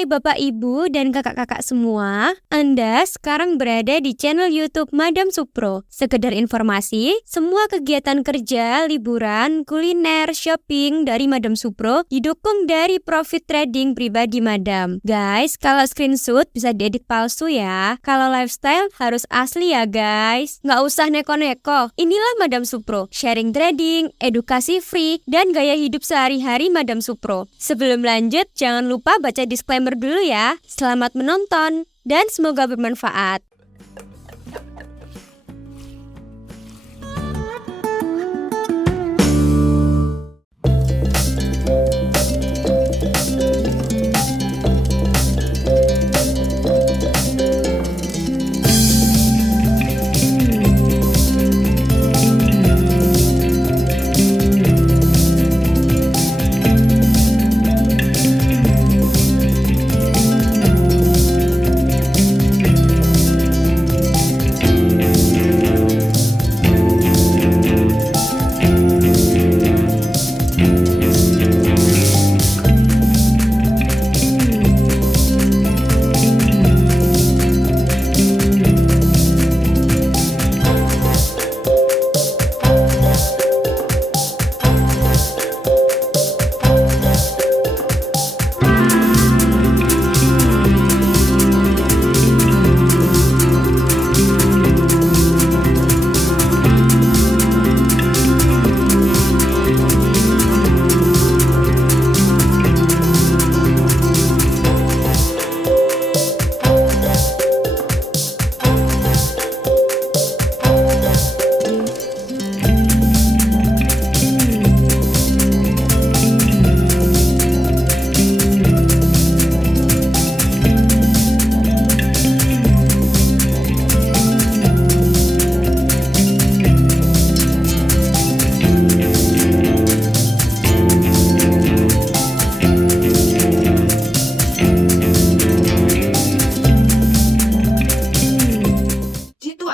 Hai Bapak Ibu dan kakak-kakak semua, Anda sekarang berada di channel YouTube Madam Supro. Sekedar informasi, semua kegiatan kerja, liburan, kuliner, shopping dari Madam Supro didukung dari profit trading pribadi Madam. Guys, kalau screenshot bisa diedit palsu ya. Kalau lifestyle harus asli ya guys. Nggak usah neko-neko. Inilah Madam Supro, sharing trading, edukasi free, dan gaya hidup sehari-hari Madam Supro. Sebelum lanjut, jangan lupa baca disclaimer dulu ya. Selamat menonton dan semoga bermanfaat.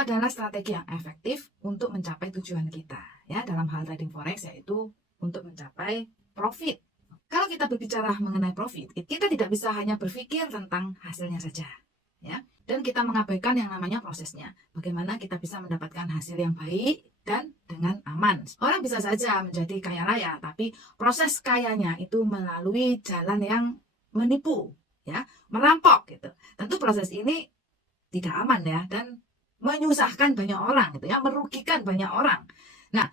Adalah strategi yang efektif untuk mencapai tujuan kita ya dalam hal trading forex, yaitu untuk mencapai profit. Kalau kita berbicara mengenai profit, kita tidak bisa hanya berpikir tentang hasilnya saja ya, dan kita mengabaikan yang namanya prosesnya. Bagaimana kita bisa mendapatkan hasil yang baik dan dengan aman. Orang bisa saja menjadi kaya raya, tapi proses kayanya itu melalui jalan yang menipu ya, merampok gitu. Tentu proses ini tidak aman ya, dan menyusahkan banyak orang gitu ya, merugikan banyak orang. Nah,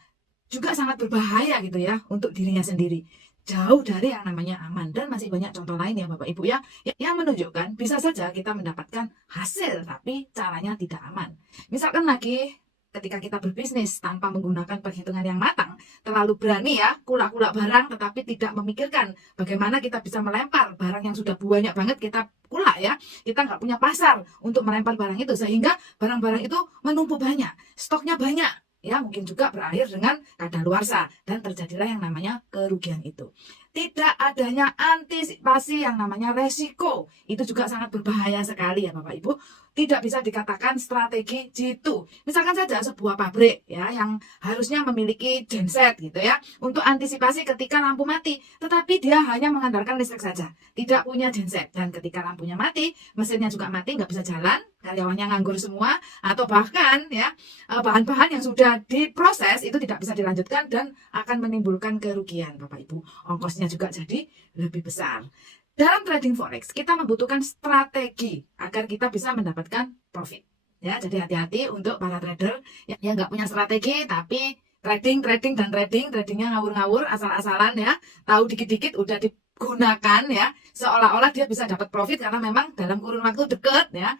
juga sangat berbahaya gitu ya untuk dirinya sendiri. Jauh dari yang namanya aman, dan masih banyak contoh lain ya Bapak Ibu ya, yang menunjukkan bisa saja kita mendapatkan hasil tapi caranya tidak aman. Misalkan lagi ketika kita berbisnis tanpa menggunakan perhitungan yang matang, terlalu berani ya, kulak-kulak barang tetapi tidak memikirkan bagaimana kita bisa melempar barang yang sudah banyak banget kita kulak ya. Kita nggak punya pasar untuk melempar barang itu, sehingga barang-barang itu menumpuk banyak, stoknya banyak ya, mungkin juga berakhir dengan kadaluarsa dan terjadilah yang namanya kerugian itu. Tidak adanya antisipasi yang namanya resiko itu juga sangat berbahaya sekali ya Bapak Ibu. Tidak bisa dikatakan strategi jitu. Misalkan saja sebuah pabrik ya yang harusnya memiliki genset gitu ya untuk antisipasi ketika lampu mati, tetapi dia hanya mengandalkan listrik saja, tidak punya genset, dan ketika lampunya mati, mesinnya juga mati, nggak bisa jalan, karyawannya nganggur semua, atau bahkan ya bahan-bahan yang sudah diproses itu tidak bisa dilanjutkan dan akan menimbulkan kerugian Bapak Ibu. Ongkosnya juga jadi lebih besar. Dalam trading forex kita membutuhkan strategi agar kita bisa mendapatkan profit ya. Jadi hati-hati untuk para trader yang nggak punya strategi tapi tradingnya ngawur-ngawur, asal-asalan ya, tahu dikit-dikit udah digunakan ya, seolah-olah dia bisa dapat profit karena memang dalam kurun waktu dekat ya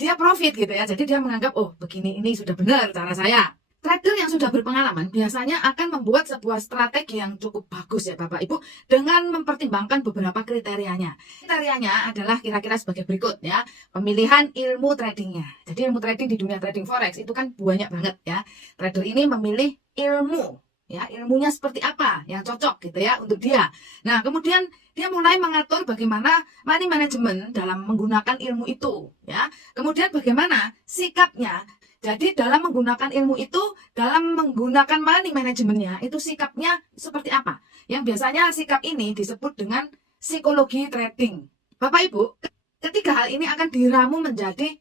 dia profit gitu ya. Jadi dia menganggap, oh begini, ini sudah benar cara saya. Trader yang sudah berpengalaman biasanya akan membuat sebuah strategi yang cukup bagus ya Bapak Ibu, dengan mempertimbangkan beberapa kriterianya. Kriterianya adalah kira-kira sebagai berikut ya. Pemilihan ilmu tradingnya. Jadi ilmu trading di dunia trading forex itu kan banyak banget ya. Trader ini memilih ilmu ya, ilmunya seperti apa yang cocok gitu ya untuk dia. Nah, kemudian dia mulai mengatur bagaimana money management dalam menggunakan ilmu itu ya. Kemudian bagaimana sikapnya. Jadi dalam menggunakan ilmu itu, dalam menggunakan money manajemennya, itu sikapnya seperti apa? Yang biasanya sikap ini disebut dengan psikologi trading. Bapak Ibu, ketiga hal ini akan diramu menjadi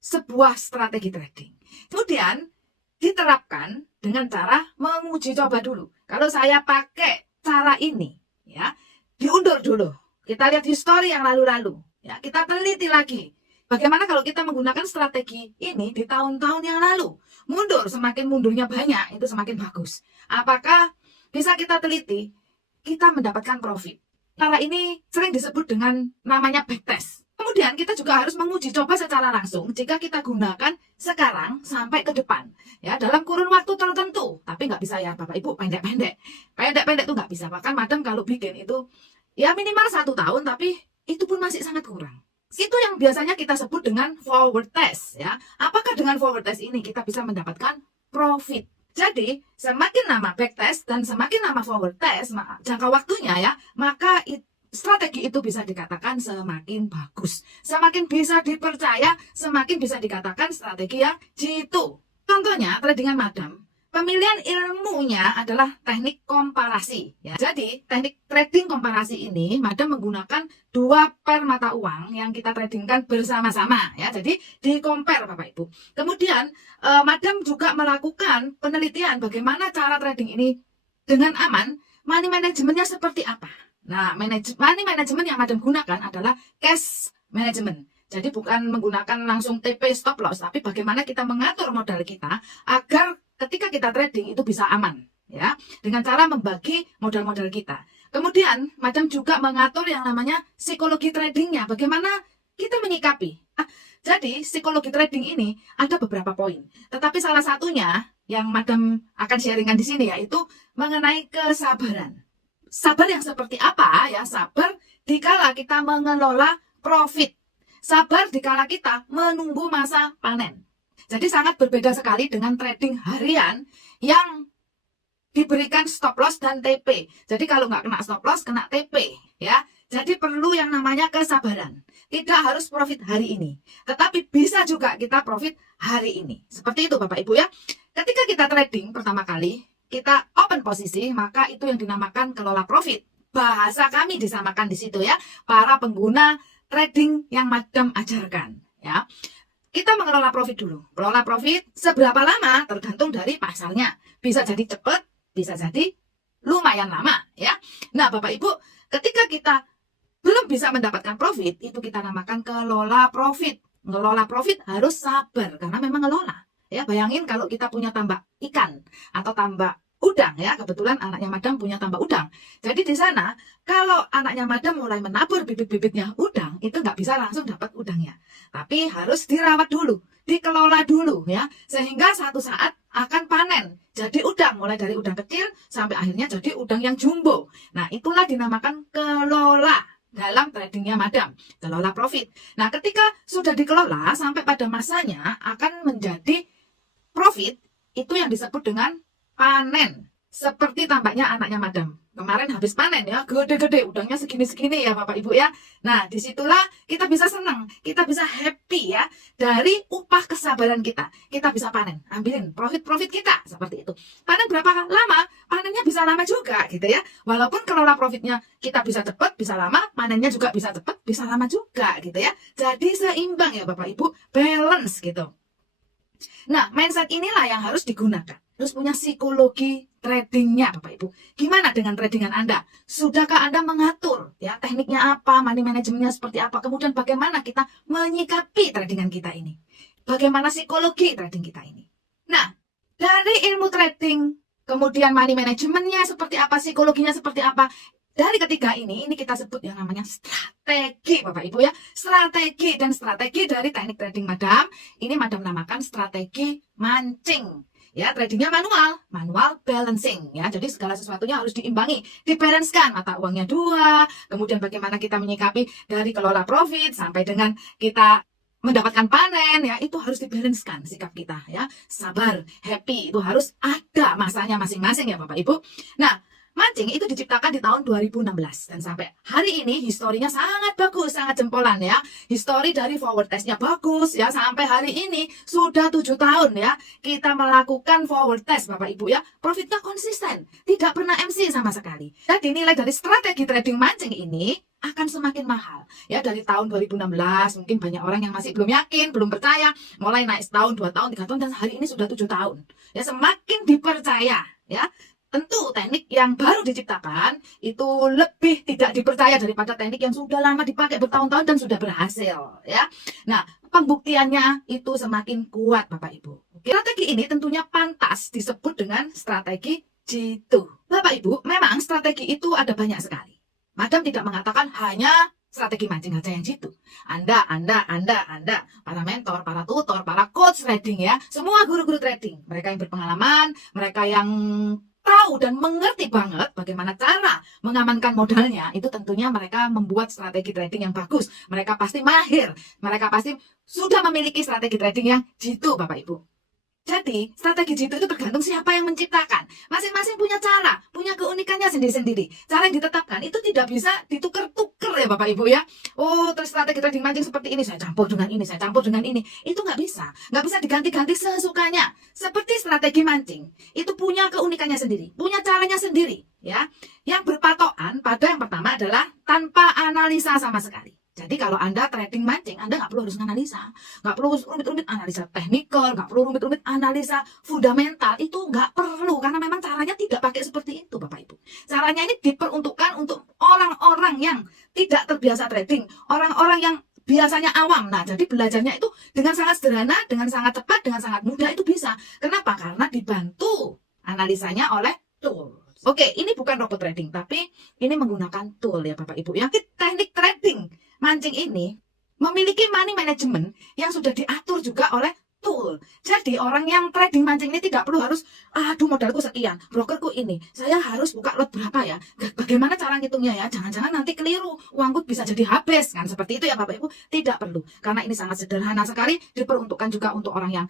sebuah strategi trading. Kemudian diterapkan dengan cara menguji coba dulu. Kalau saya pakai cara ini, ya, diundur dulu. Kita lihat histori yang lalu-lalu, ya, kita teliti lagi. Bagaimana kalau kita menggunakan strategi ini di tahun-tahun yang lalu? Mundur, semakin mundurnya banyak, itu semakin bagus. Apakah bisa kita teliti, kita mendapatkan profit? Cara ini sering disebut dengan namanya backtest. Kemudian kita juga harus menguji coba secara langsung jika kita gunakan sekarang sampai ke depan. Ya, dalam kurun waktu tertentu. Tapi nggak bisa ya Bapak Ibu pendek-pendek. Pendek-pendek itu nggak bisa. Bahkan Madam kalau bikin itu ya minimal 1 tahun, tapi itu pun masih sangat kurang. Itu yang biasanya kita sebut dengan forward test. Ya, apakah dengan forward test ini kita bisa mendapatkan profit? Jadi, semakin lama backtest dan semakin lama forward test, jangka waktunya ya, maka strategi itu bisa dikatakan semakin bagus. Semakin bisa dipercaya, semakin bisa dikatakan strategi yang jitu. Contohnya, tradingan Madam. Pemilihan ilmunya adalah teknik komparasi. Ya. Jadi, teknik trading komparasi ini, Madam menggunakan 2 pair mata uang yang kita tradingkan bersama-sama. Ya. Jadi, di-compare Bapak Ibu. Kemudian, Madam juga melakukan penelitian bagaimana cara trading ini dengan aman, money manajemennya seperti apa. Nah, money management yang Madam gunakan adalah cash management. Jadi, bukan menggunakan langsung TP stop loss, tapi bagaimana kita mengatur modal kita agar ketika kita trading itu bisa aman, ya, dengan cara membagi modal-modal kita. Kemudian, Madam juga mengatur yang namanya psikologi tradingnya, bagaimana kita menyikapi. Jadi, psikologi trading ini ada beberapa poin, tetapi salah satunya yang Madam akan sharingkan di sini yaitu mengenai kesabaran. Sabar yang seperti apa ya? Sabar dikala kita mengelola profit. Sabar dikala kita menunggu masa panen. Jadi sangat berbeda sekali dengan trading harian yang diberikan stop loss dan TP. Jadi kalau nggak kena stop loss, kena TP. Ya. Jadi perlu yang namanya kesabaran. Tidak harus profit hari ini. Tetapi bisa juga kita profit hari ini. Seperti itu Bapak Ibu ya. Ketika kita trading pertama kali, kita open posisi, maka itu yang dinamakan kelola profit. Bahasa kami disamakan di situ ya. Para pengguna trading yang Madam ajarkan. Ya. Kita mengelola profit dulu. Kelola profit seberapa lama tergantung dari pasarnya. Bisa jadi cepat, bisa jadi lumayan lama. Ya. Nah Bapak Ibu, ketika kita belum bisa mendapatkan profit, itu kita namakan kelola profit. Ngelola profit harus sabar, karena memang ngelola. Ya, bayangin kalau kita punya tambak ikan atau tambak udang ya, kebetulan anaknya Madam punya tambak udang. Jadi di sana kalau anaknya Madam mulai menabur bibit-bibitnya udang, itu nggak bisa langsung dapat udangnya. Tapi harus dirawat dulu, dikelola dulu ya, sehingga satu saat akan panen. Jadi udang, mulai dari udang kecil sampai akhirnya jadi udang yang jumbo. Nah itulah dinamakan kelola dalam tradingnya Madam, kelola profit. Nah ketika sudah dikelola sampai pada masanya akan menjadi profit, itu yang disebut dengan panen. Seperti tampaknya anaknya Madam. Kemarin habis panen ya, gede-gede, udangnya segini-segini ya Bapak Ibu ya. Nah, disitulah kita bisa senang, kita bisa happy ya. Dari upah kesabaran kita, kita bisa panen, ambilin profit-profit kita, seperti itu. Panen berapa lama? Panennya bisa lama juga gitu ya. Walaupun kelola profitnya kita bisa cepat, bisa lama, panennya juga bisa cepat, bisa lama juga gitu ya. Jadi seimbang ya Bapak Ibu, balance gitu. Nah, mindset inilah yang harus digunakan. Terus punya psikologi tradingnya Bapak Ibu. Gimana dengan tradingan Anda? Sudahkah Anda mengatur ya tekniknya apa, money manajemennya seperti apa, kemudian bagaimana kita menyikapi tradingan kita ini? Bagaimana psikologi trading kita ini? Nah, dari ilmu trading, kemudian money manajemennya seperti apa, psikologinya seperti apa, dari ketiga ini kita sebut yang namanya strategi Bapak Ibu ya. Strategi dan strategi dari teknik trading Madam, ini Madam namakan strategi mancing. Ya, tradingnya manual balancing ya. Jadi segala sesuatunya harus diimbangi, dibalancekan. Mata uangnya 2, kemudian bagaimana kita menyikapi dari kelola profit sampai dengan kita mendapatkan panen ya, itu harus dibalancekan sikap kita ya. Sabar, happy itu harus ada masanya masing-masing ya Bapak Ibu. Nah, mancing itu diciptakan di tahun 2016 dan sampai hari ini historinya sangat bagus, sangat jempolan ya. Histori dari forward testnya bagus ya, sampai hari ini sudah 7 tahun ya kita melakukan forward test Bapak Ibu ya. Profitnya konsisten, tidak pernah MC sama sekali. Jadi nilai dari strategi trading mancing ini akan semakin mahal ya. Dari tahun 2016 mungkin banyak orang yang masih belum yakin, belum percaya, mulai naik setahun, 2 tahun, 3 tahun, dan hari ini sudah 7 tahun ya. Semakin dipercaya ya. Tentu teknik yang baru diciptakan itu lebih tidak dipercaya daripada teknik yang sudah lama dipakai bertahun-tahun dan sudah berhasil ya. Nah, pembuktiannya itu semakin kuat Bapak Ibu. Strategi ini tentunya pantas disebut dengan strategi G2. Bapak Ibu, memang strategi itu ada banyak sekali. Madam tidak mengatakan hanya strategi mancing aja yang G2. Anda, para mentor, para tutor, para coach trading ya, semua guru-guru trading, mereka yang berpengalaman, mereka yang tahu dan mengerti banget bagaimana cara mengamankan modalnya, itu tentunya mereka membuat strategi trading yang bagus. Mereka pasti mahir, mereka pasti sudah memiliki strategi trading yang jitu Bapak Ibu. Jadi strategi jitu itu tergantung siapa yang menciptakan. Masing-masing punya cara, punya keunikannya sendiri-sendiri. Cara yang ditetapkan itu tidak bisa ditukar-tukar ya Bapak Ibu ya. Oh, terus strategi trading mancing seperti ini, saya campur dengan ini, saya campur dengan ini. Itu nggak bisa diganti-ganti sesukanya. Seperti strategi mancing, itu punya keunikannya sendiri, punya caranya sendiri ya. Yang berpatokan pada yang pertama adalah tanpa analisa sama sekali. Jadi kalau Anda trading mancing, Anda nggak perlu harus analisa, nggak perlu rumit-rumit analisa teknikal, nggak perlu rumit-rumit analisa fundamental, itu nggak perlu karena memang caranya tidak pakai seperti itu Bapak Ibu. Caranya ini diperuntukkan untuk orang-orang yang tidak terbiasa trading, orang-orang yang biasanya awam. Nah, jadi belajarnya itu dengan sangat sederhana, dengan sangat cepat, dengan sangat mudah itu bisa. Kenapa? Karena dibantu analisanya oleh tool. Oke, ini bukan robot trading, tapi ini menggunakan tool ya Bapak Ibu. Yang teknik trading mancing ini memiliki money management yang sudah diatur juga oleh tool. Jadi orang yang trading mancing ini tidak perlu harus, aduh modalku sekian, brokerku ini, saya harus buka lot berapa ya, bagaimana cara ngitungnya ya, jangan-jangan nanti keliru, uangku bisa jadi habis, kan seperti itu ya Bapak Ibu. Tidak perlu, karena ini sangat sederhana sekali, diperuntukkan juga untuk orang yang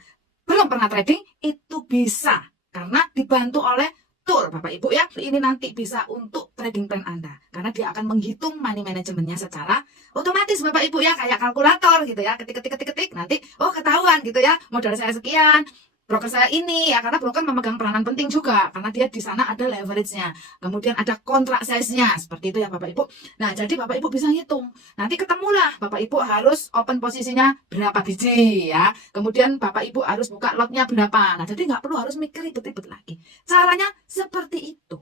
belum pernah trading, itu bisa, karena dibantu oleh tool Bapak Ibu ya. Ini nanti bisa untuk trading plan Anda karena dia akan menghitung money managementnya secara otomatis Bapak Ibu ya, kayak kalkulator gitu ya, ketik nanti oh ketahuan gitu ya, modal saya sekian, broker saya ini ya, karena broker memegang peranan penting juga karena dia di sana ada leverage-nya, kemudian ada kontrak size-nya, seperti itu ya Bapak Ibu. Nah, jadi Bapak Ibu bisa ngitung. Nanti ketemulah Bapak Ibu harus open posisinya berapa biji ya. Kemudian Bapak Ibu harus buka lotnya berapa. Nah, jadi nggak perlu harus mikir ribet-ribet lagi. Caranya seperti itu.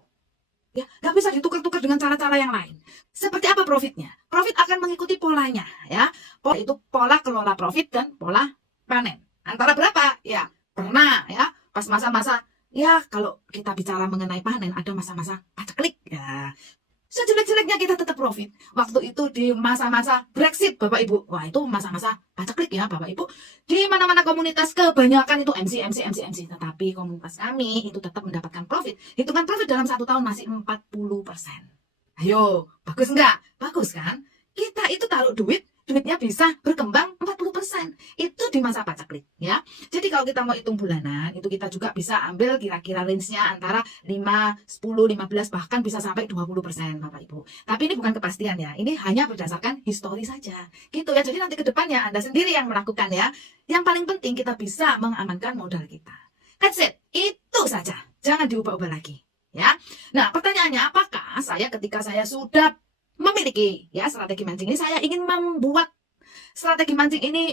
Ya, nggak bisa ditukar-tukar dengan cara-cara yang lain. Seperti apa profitnya? Profit akan mengikuti polanya ya. Pola itu pola kelola profit dan pola panen. Antara berapa? Ya, pernah ya, pas masa-masa ya, kalau kita bicara mengenai panen ada masa-masa paceklik ya. Sejelek-jeleknya kita tetap profit. Waktu itu di masa-masa Brexit Bapak Ibu, wah itu masa-masa paceklik ya Bapak Ibu. Di mana-mana komunitas kebanyakan itu MC. Tetapi komunitas kami itu tetap mendapatkan profit. Hitungan profit dalam 1 tahun masih 40%. Ayo, bagus enggak? Bagus kan? Kita itu taruh duitnya bisa berkembang 40%. Itu di masa paceklik ya. Jadi kalau kita mau hitung bulanan, itu kita juga bisa ambil kira-kira range-nya antara 5, 10, 15, bahkan bisa sampai 20% Bapak Ibu. Tapi ini bukan kepastian ya. Ini hanya berdasarkan histori saja. Gitu ya. Jadi nanti ke depannya Anda sendiri yang melakukan ya. Yang paling penting kita bisa mengamankan modal kita. That's it. Itu saja. Jangan diubah-ubah lagi ya. Nah, pertanyaannya, apakah saya ketika saya sudah memiliki ya strategi mancing ini, saya ingin membuat strategi mancing ini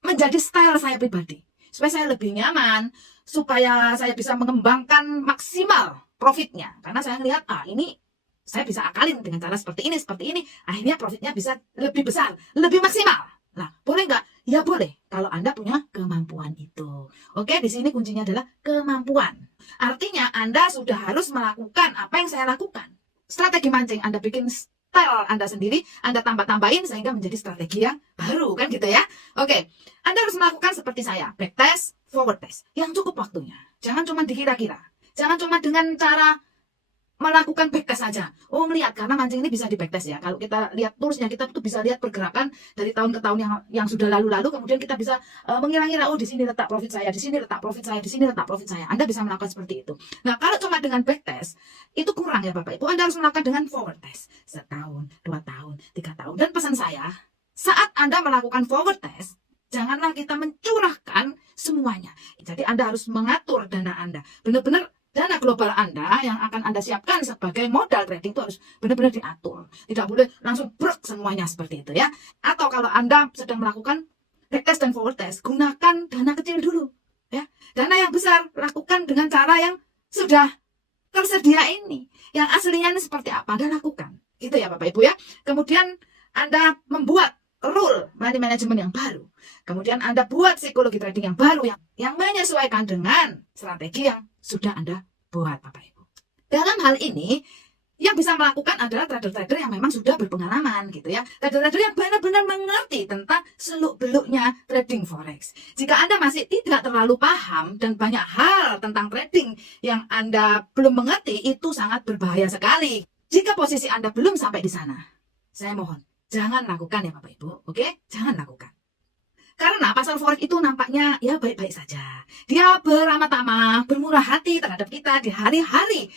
menjadi style saya pribadi supaya saya lebih nyaman, supaya saya bisa mengembangkan maksimal profitnya, karena saya lihat ini saya bisa akalin dengan cara seperti ini, akhirnya profitnya bisa lebih besar, lebih maksimal. Nah, boleh nggak? Ya boleh, kalau Anda punya kemampuan itu. Oke, di sini kuncinya adalah kemampuan. Artinya Anda sudah harus melakukan apa yang saya lakukan. Strategi mancing Anda bikin style Anda sendiri, Anda tambah-tambahin sehingga menjadi strategi yang baru, kan gitu ya. Oke, Anda harus melakukan seperti saya, backtest, forward test, yang cukup waktunya. Jangan cuma dikira-kira. Jangan cuma dengan cara melakukan backtest saja. Oh, melihat, karena mancing ini bisa di backtest ya. Kalau kita lihat toolsnya, kita tuh bisa lihat pergerakan dari tahun ke tahun yang sudah lalu-lalu. Kemudian kita bisa mengira-ngira, oh di sini letak profit saya, di sini letak profit saya, di sini letak profit saya. Anda bisa melakukan seperti itu. Nah, kalau cuma dengan backtest itu kurang ya Bapak Ibu. Anda harus melakukan dengan forward test. Setahun, 2 tahun, 3 tahun. Dan pesan saya, saat Anda melakukan forward test, janganlah kita mencurahkan semuanya. Jadi Anda harus mengatur dana Anda. Benar-benar dana global Anda yang akan Anda siapkan sebagai modal trading itu harus benar-benar diatur. Tidak boleh langsung brek semuanya seperti itu ya. Atau kalau Anda sedang melakukan backtest dan forward test, gunakan dana kecil dulu. Ya. Dana yang besar, lakukan dengan cara yang sudah tersedia ini. Yang aslinya ini seperti apa, Anda lakukan. Gitu ya Bapak Ibu ya. Kemudian Anda membuat rule money management yang baru. Kemudian Anda buat psikologi trading yang baru yang menyesuaikan dengan strategi yang sudah Anda buat Bapak Ibu. Dalam hal ini yang bisa melakukan adalah trader-trader yang memang sudah berpengalaman gitu ya. Trader-trader yang benar-benar mengerti tentang seluk-beluknya trading forex. Jika Anda masih tidak terlalu paham dan banyak hal tentang trading yang Anda belum mengerti, itu sangat berbahaya sekali. Jika posisi Anda belum sampai di sana, saya mohon jangan lakukan ya Bapak Ibu, oke? Jangan lakukan. Karena pasar forex itu nampaknya ya baik-baik saja. Dia beramah-tamah, bermurah hati terhadap kita di hari-hari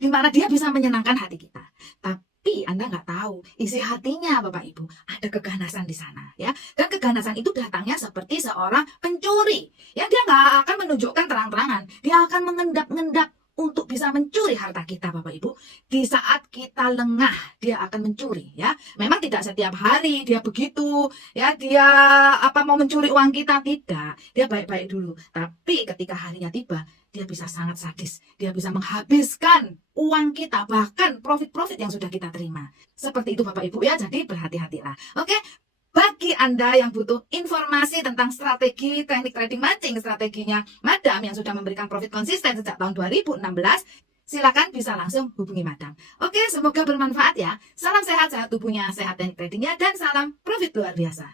di mana dia bisa menyenangkan hati kita. Tapi Anda nggak tahu isi hatinya Bapak Ibu, ada keganasan di sana ya. Dan keganasan itu datangnya seperti seorang pencuri. Ya, dia nggak akan menunjukkan terang-terangan. Dia akan mengendap-endap untuk bisa mencuri harta kita Bapak Ibu. Di saat kita lengah, dia akan mencuri ya. Memang tidak setiap hari dia begitu ya, dia mau mencuri uang kita, tidak. Dia baik-baik dulu. Tapi ketika harinya tiba, dia bisa sangat sadis. Dia bisa menghabiskan uang kita, bahkan profit-profit yang sudah kita terima. Seperti itu Bapak Ibu ya, jadi berhati-hatilah. Oke? Bagi Anda yang butuh informasi tentang strategi teknik trading mancing, strateginya Madam yang sudah memberikan profit konsisten sejak tahun 2016, silakan bisa langsung hubungi Madam. Oke, semoga bermanfaat ya. Salam sehat, sehat tubuhnya, sehat teknik tradingnya, dan salam profit luar biasa.